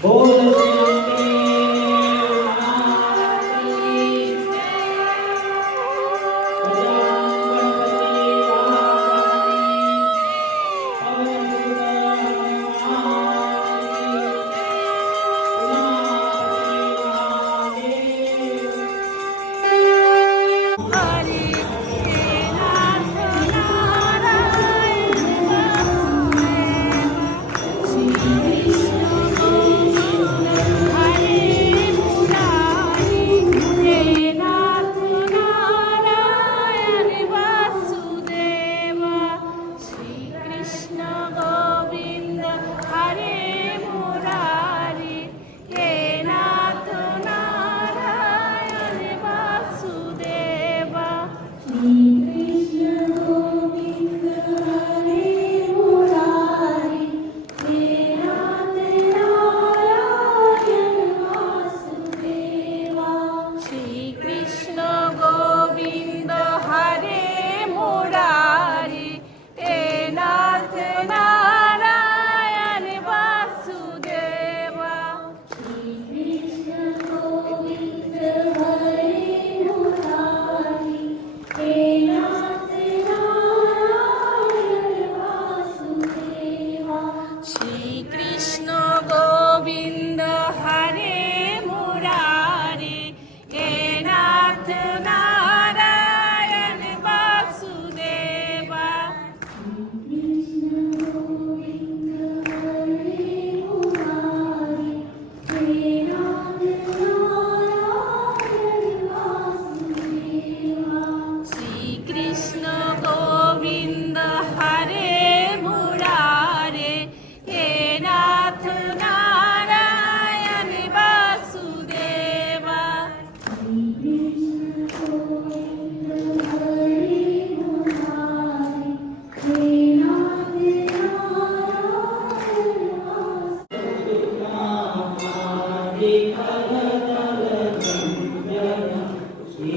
Both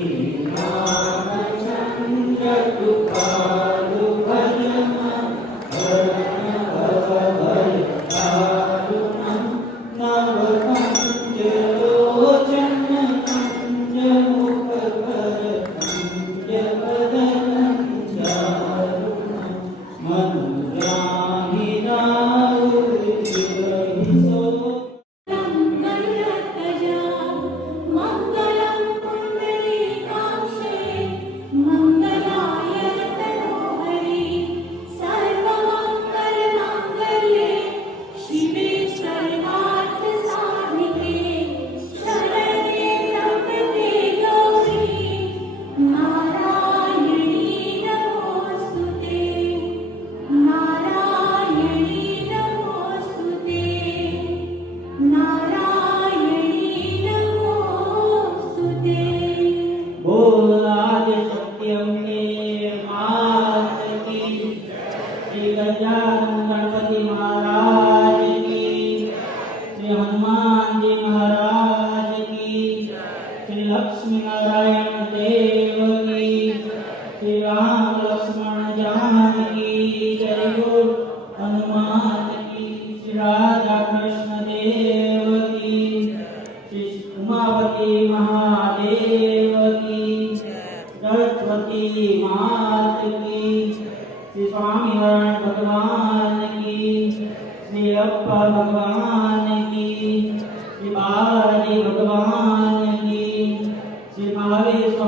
Amen. Hanuman ji महाराज की श्री लक्ष्मी नारायण देव की श्री राम लक्ष्मण जान की जय। गुरु हनुमान की श्री राधा कृष्ण देव की श्री उमावती महादेव की सरस्वती मात की श्री स्वामी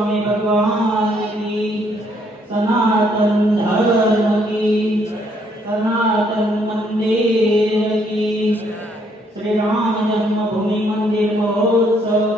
स्वामी भगवान की सनातन धर्म की सनातन मंदिर की श्री राम जन्मभूमि मंदिर महोत्सव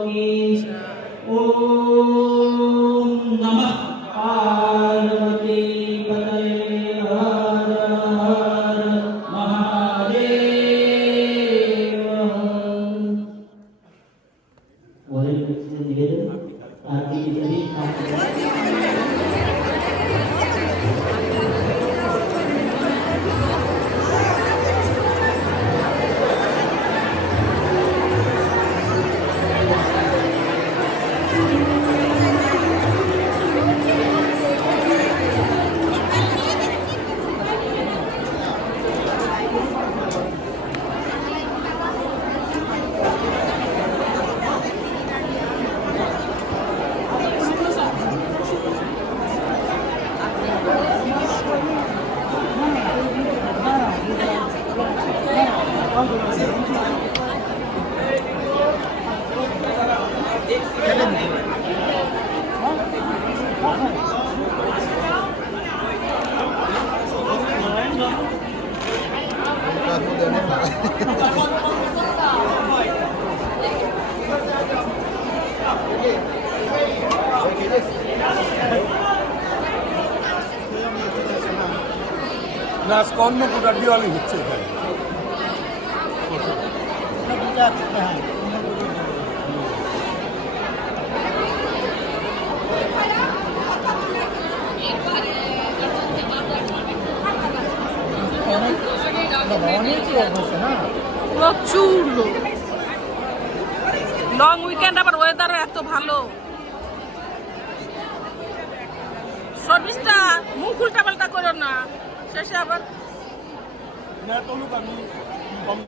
না কর্মকোটা দিওয়ালি হচ্ছে এখানে। প্রচুর লং উইকেন্ড আবার ওয়েদার এত ভালো। সার্ভিসটা মুখ উল্টা পাল্টা করো না। শেষে আবার